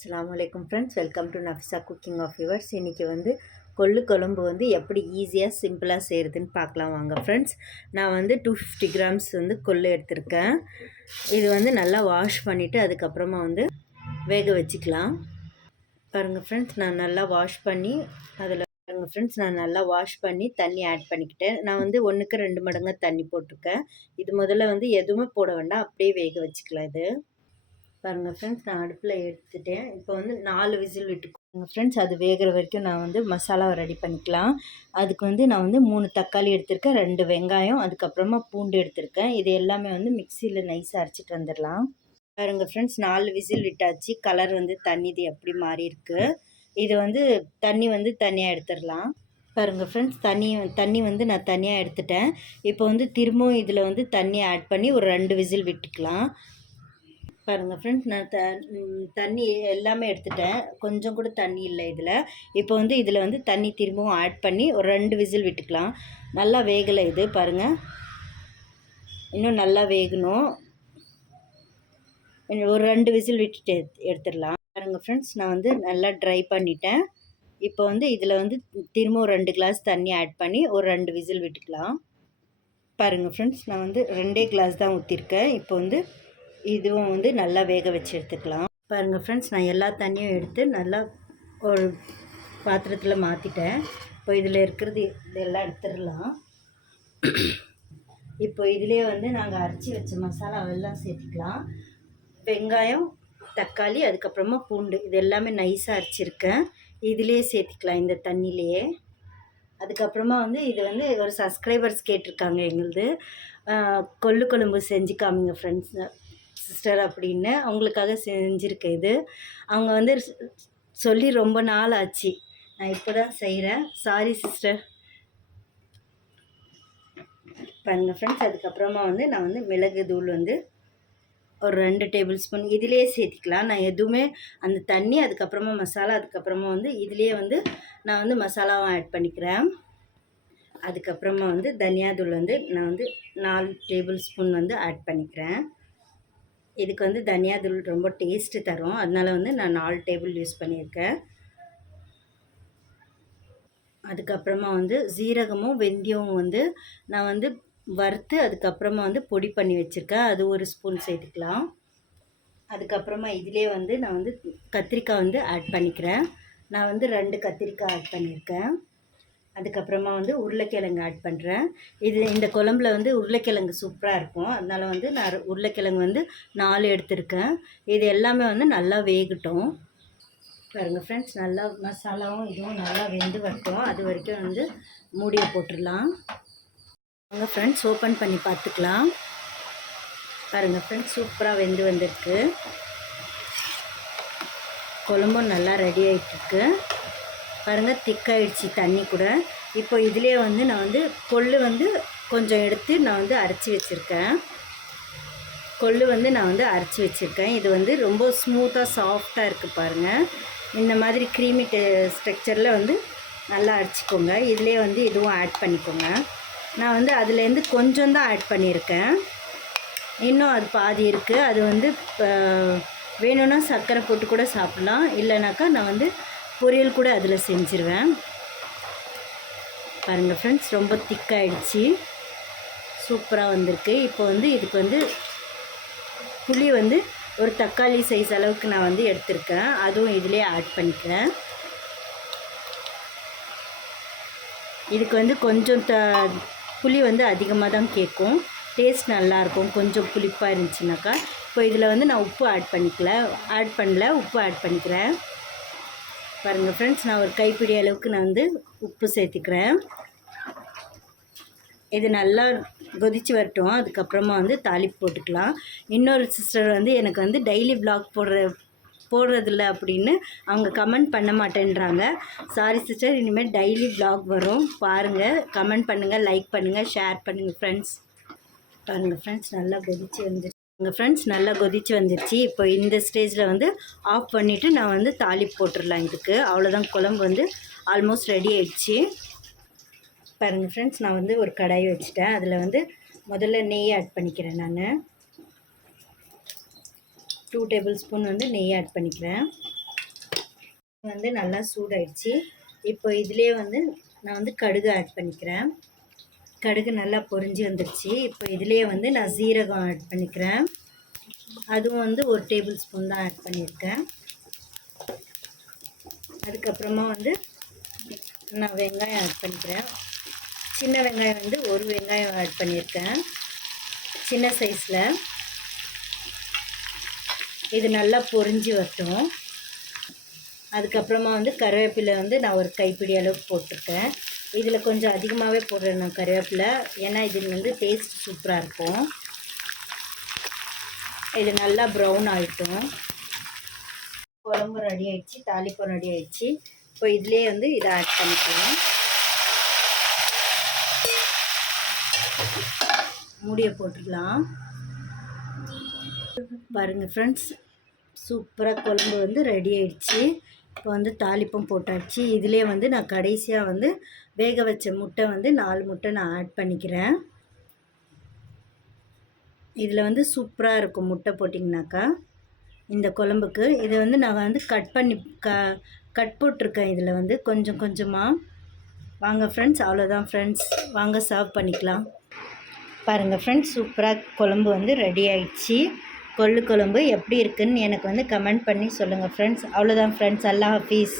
அஸ்ஸலாமு அலைக்கும் friends, welcome to Nafisa cooking of yours. இன்றைக்கி வந்து கொள்ளு குழம்பு வந்து எப்படி ஈஸியாக சிம்பிளாக செய்கிறதுன்னு பார்க்கலாம் வாங்க ஃப்ரெண்ட்ஸ். நான் வந்து 250 கிராம்ஸ் வந்து கொள்ளு எடுத்திருக்கேன். இது வந்து நல்லா வாஷ் பண்ணிவிட்டு அதுக்கப்புறமா வந்து வேக வச்சுக்கலாம். பாருங்கள் ஃப்ரெண்ட்ஸ், நான் நல்லா வாஷ் பண்ணி தண்ணி ஆட் பண்ணிக்கிட்டேன். நான் வந்து 1க்கு 2 மடங்கு தண்ணி போட்டிருக்கேன். இது முதல்ல வந்து எதுவுமே போட வேண்டாம், அப்படியே வேக வச்சுக்கலாம். இது பாருங்கள் ஃப்ரெண்ட்ஸ், நான் அடுப்பில் எடுத்துட்டேன். இப்போ வந்து 4 விசில் விட்டுக்கோங்க ஃப்ரெண்ட்ஸ். அது வேகிற வரைக்கும் நான் வந்து மசாலாவை ரெடி பண்ணிக்கலாம். அதுக்கு வந்து நான் வந்து 3 தக்காளி எடுத்திருக்கேன், 2 வெங்காயம், அதுக்கப்புறமா பூண்டு எடுத்திருக்கேன். இது எல்லாமே வந்து மிக்சியில் நைஸாக அரைச்சிட்டு வந்துடலாம். பாருங்கள் ஃப்ரெண்ட்ஸ், 4 விசில் விட்டாச்சு. கலர் வந்து தண்ணிது எப்படி மாறி இருக்குது. இது வந்து தண்ணி வந்து தனியாக எடுத்துடலாம். பாருங்கள் ஃப்ரெண்ட்ஸ், தண்ணி வந்து நான் தனியாக எடுத்துட்டேன். இப்போ வந்து திரும்பவும் இதில் வந்து தண்ணி ஆட் பண்ணி ஒரு 2 விசில் விட்டுக்கலாம். பாருங்கள் ஃப்ரெண்ட்ஸ், நான் தண்ணி எல்லாமே எடுத்துட்டேன். கொஞ்சம் கூட தண்ணி இல்லை இதில். இப்போ வந்து இதில் வந்து தண்ணி திரும்பவும் ஆட் பண்ணி ஒரு 2 விசில் விட்டுக்கலாம். நல்லா வேகலை இது பாருங்கள், இன்னும் நல்லா வேகணும். ஒரு 2 விசில் விட்டுட்டு எடுத்துடலாம். பாருங்கள் ஃப்ரெண்ட்ஸ், நான் வந்து நல்லா ட்ரை பண்ணிட்டேன். இப்போ வந்து இதில் வந்து திரும்பவும் 2 கிளாஸ் தண்ணி ஆட் பண்ணி ஒரு 2 விசில் விட்டுக்கலாம். பாருங்கள் ஃப்ரெண்ட்ஸ், நான் வந்து 2 கிளாஸ் தான் ஊற்றிருக்கேன். இப்போ வந்து இதுவும் வந்து நல்லா வேக வச்சு எடுத்துக்கலாம். பாருங்கள் ஃப்ரெண்ட்ஸ், நான் எல்லா தண்ணியும் எடுத்து நல்லா ஒரு பாத்திரத்தில் மாற்றிட்டேன். இப்போ இதில் இருக்கிறது இதெல்லாம் எடுத்துடலாம். இப்போ இதிலே வந்து நாங்கள் அரைச்சி வச்ச மசாலாவெல்லாம் சேர்த்துக்கலாம். வெங்காயம், தக்காளி, அதுக்கப்புறமா பூண்டு, இது எல்லாமே நைஸாக அரைச்சிருக்கேன். இதிலே சேர்த்துக்கலாம் இந்த தண்ணியிலையே. அதுக்கப்புறமா வந்து இது வந்து ஒரு சப்ஸ்கிரைபர்ஸ் கேட்டிருக்காங்க, எங்களுது கொள்ளு குழம்பு செஞ்சு காமிங்க ஃப்ரெண்ட்ஸ் சிஸ்டர் அப்படின்னு. அவங்களுக்காக செஞ்சுருக்கேன் இது. அவங்க வந்து சொல்லி ரொம்ப நாள் ஆச்சு, நான் இப்போ தான் செய்கிறேன். Sorry sister. பாருங்கள் ஃப்ரெண்ட்ஸ், அதுக்கப்புறமா வந்து நான் வந்து மிளகு தூள் வந்து ஒரு 2 டேபிள் ஸ்பூன் இதிலே சேர்த்திக்கலாம். நான் எதுவுமே அந்த தண்ணி, அதுக்கப்புறமா மசாலா, அதுக்கப்புறமா வந்து இதிலே வந்து நான் வந்து மசாலாவும் ஆட் பண்ணிக்கிறேன். அதுக்கப்புறமா வந்து தனியாத்தூள் வந்து நான் வந்து 4 டேபிள் ஸ்பூன் வந்து ஆட் பண்ணிக்கிறேன். இதுக்கு வந்து தனியாத்தூள் ரொம்ப டேஸ்ட்டு தரும், அதனால் வந்து நான் 4 டேபிள் யூஸ் பண்ணியிருக்கேன். அதுக்கப்புறமா வந்து சீரகமும் வெந்தயமும் வந்து நான் வந்து வறுத்து அதுக்கப்புறமா வந்து பொடி பண்ணி வச்சுருக்கேன். அது 1 ஸ்பூன் சேர்த்துக்கலாம். அதுக்கப்புறமா இதிலே வந்து நான் வந்து கத்திரிக்காய் வந்து ஆட் பண்ணிக்கிறேன். நான் வந்து 2 கத்திரிக்காய் ஆட் பண்ணியிருக்கேன். அதுக்கப்புறமா வந்து உருளைக்கிழங்கு ஆட் பண்ணுறேன். இந்த குழம்புல வந்து உருளைக்கிழங்கு சூப்பராக இருக்கும், அதனால் வந்து நான் உருளைக்கிழங்கு வந்து 4 எடுத்திருக்கேன். இது எல்லாமே வந்து நல்லா வேகட்டும். பாருங்கள் ஃப்ரெண்ட்ஸ், நல்லா மசாலாவும் இதுவும் நல்லா வெந்து வரட்டும். அது வரைக்கும் வந்து மூடியை போட்டுடலாம். வாங்க ஃப்ரெண்ட்ஸ், ஓப்பன் பண்ணி பார்த்துக்கலாம். பாருங்கள் ஃப்ரெண்ட்ஸ், சூப்பராக வெந்து வந்திருக்கு. குழம்பும் நல்லா ரெடி ஆகிட்டுருக்கு. பாருங்கள், திக்காயிடுச்சு தண்ணி கூட. இப்போ இதிலே வந்து நான் வந்து கொள்ளு வந்து கொஞ்சம் எடுத்து நான் வந்து அரைச்சி வச்சுருக்கேன். இது வந்து ரொம்ப ஸ்மூத்தாக சாஃப்டாக இருக்குது பாருங்கள். இந்த மாதிரி க்ரீமி ஸ்ட்ரக்சரில் வந்து நல்லா அரைச்சிக்கோங்க. இதிலே வந்து இதுவும் ஆட் பண்ணிக்கோங்க. நான் வந்து அதுலேருந்து கொஞ்சம் தான் ஆட் பண்ணியிருக்கேன், இன்னும் அது பாதி இருக்குது. அது வந்து வேணும்னா சர்க்கரை போட்டு கூட சாப்பிட்லாம், இல்லைனாக்கா நான் வந்து பொரியல் கூட அதில் செஞ்சுருவேன். பாருங்கள் ஃப்ரெண்ட்ஸ், ரொம்ப திக்காயிடுச்சு, சூப்பராக வந்திருக்கு. இப்போ வந்து இதுக்கு வந்து புளி வந்து ஒரு தக்காளி சைஸ் அளவுக்கு நான் வந்து எடுத்திருக்கேன், அதுவும் இதிலே ஆட் பண்ணிக்கிறேன். இதுக்கு வந்து கொஞ்சம் புளி வந்து அதிகமாக தான் கேட்கும், டேஸ்ட் நல்லாயிருக்கும் கொஞ்சம் புளிப்பாக இருந்துச்சுனாக்கா. இப்போ இதில் வந்து நான் உப்பு ஆட் பண்ணல, உப்பு ஆட் பண்ணிக்கிறேன். பாருங்கள் ஃப்ரெண்ட்ஸ், நான் ஒரு கைப்பிடி அளவுக்கு நான் வந்து உப்பு சேர்த்துக்கிறேன். இது நல்லா கொதித்து வரட்டும். அதுக்கப்புறமா வந்து தாளிப்பு போட்டுக்கலாம். இன்னொரு சிஸ்டர் வந்து எனக்கு வந்து டெய்லி வ்ளாக் போடுறதில்ல அப்படின்னு அவங்க கமெண்ட் பண்ண மாட்டேன்றாங்க. சாரி சிஸ்டர், இனிமேல் டெய்லி வ்ளாக் வரும், பாருங்கள். கமெண்ட் பண்ணுங்கள், லைக் பண்ணுங்கள், ஷேர் பண்ணுங்கள் ஃப்ரெண்ட்ஸ். பாருங்கள் ஃப்ரெண்ட்ஸ், நல்லா கொதிச்சு வந்துருச்சு. இப்போ இந்த ஸ்டேஜில் வந்து ஆஃப் பண்ணிவிட்டு நான் வந்து தாளிப்பு போட்டுடலாம் இதுக்கு. அவ்வளோதான், குழம்பு வந்து ஆல்மோஸ்ட் ரெடி ஆயிடுச்சு. பாருங்கள் ஃப்ரெண்ட்ஸ், நான் வந்து ஒரு கடாய் வச்சுட்டேன். அதில் வந்து முதல்ல நெய் ஆட் பண்ணிக்கிறேன். நான் 2 டேபிள் ஸ்பூன் வந்து நெய் ஆட் பண்ணிக்கிறேன். வந்து நல்லா சூடாயிடுச்சு. இப்போ இதுலேயே வந்து நான் வந்து கடுகு ஆட் பண்ணிக்கிறேன். கடுகு நல்லா பொரிஞ்சு வந்துடுச்சு. இப்போ இதுலேயே வந்து நான் சீரகம் ஆட் பண்ணிக்கிறேன். அதுவும் வந்து 1 டேபிள் ஸ்பூன் தான் ஆட் பண்ணியிருக்கேன். அதுக்கப்புறமா வந்து நான் வெங்காயம் ஆட் பண்ணிக்கிறேன். சின்ன வெங்காயம் வந்து 1 வெங்காயம் ஆட் பண்ணியிருக்கேன், சின்ன சைஸில். இது நல்லா பொரிஞ்சு வரட்டும். அதுக்கப்புறமா வந்து கருவேப்பிலை வந்து நான் ஒரு கைப்பிடி அளவுக்கு போட்டிருக்கேன். இதில் கொஞ்சம் அதிகமாகவே போடுறேன் நான் கருவேப்பிலை, ஏன்னா இது வந்து டேஸ்ட் சூப்பராக இருக்கும். இது நல்லா ப்ரௌன் ஆகிட்டும். குழம்பு ரெடி ஆகிடுச்சு, தாளிப்பம் ரெடி ஆகிடுச்சு. இப்போ இதுலேயே வந்து இதை ஆட் பண்ணிக்கலாம். மூடியை போட்டுக்கலாம். பாருங்கள் ஃப்ரெண்ட்ஸ், சூப்பராக குழம்பு வந்து ரெடி ஆகிடுச்சு. இப்போ வந்து தாளிப்பம் போட்டாச்சு. இதிலே வந்து நான் கடைசியாக வந்து வேக வச்ச முட்டை வந்து 4 முட்டை நான் ஆட் பண்ணிக்கிறேன். இதில் வந்து சூப்பராக இருக்கும் முட்டை போட்டிங்கனாக்கா இந்த குழம்புக்கு. இதை வந்து நான் வந்து கட் போட்டிருக்கேன் இதில் வந்து கொஞ்சம் கொஞ்சமாக. வாங்க ஃப்ரெண்ட்ஸ், அவ்வளோதான் ஃப்ரெண்ட்ஸ், வாங்க சர்வ் பண்ணிக்கலாம். பாருங்கள் ஃப்ரெண்ட்ஸ், சூப்பராக குழம்பு வந்து ரெடி ஆகிடுச்சு. கொள்ளு குழம்பு எப்படி இருக்குதுன்னு எனக்கு வந்து கமெண்ட் பண்ணி சொல்லுங்கள் ஃப்ரெண்ட்ஸ். அவ்வளோதான் ஃப்ரெண்ட்ஸ், அல்லாஹ் ஹாஃபீஸ்.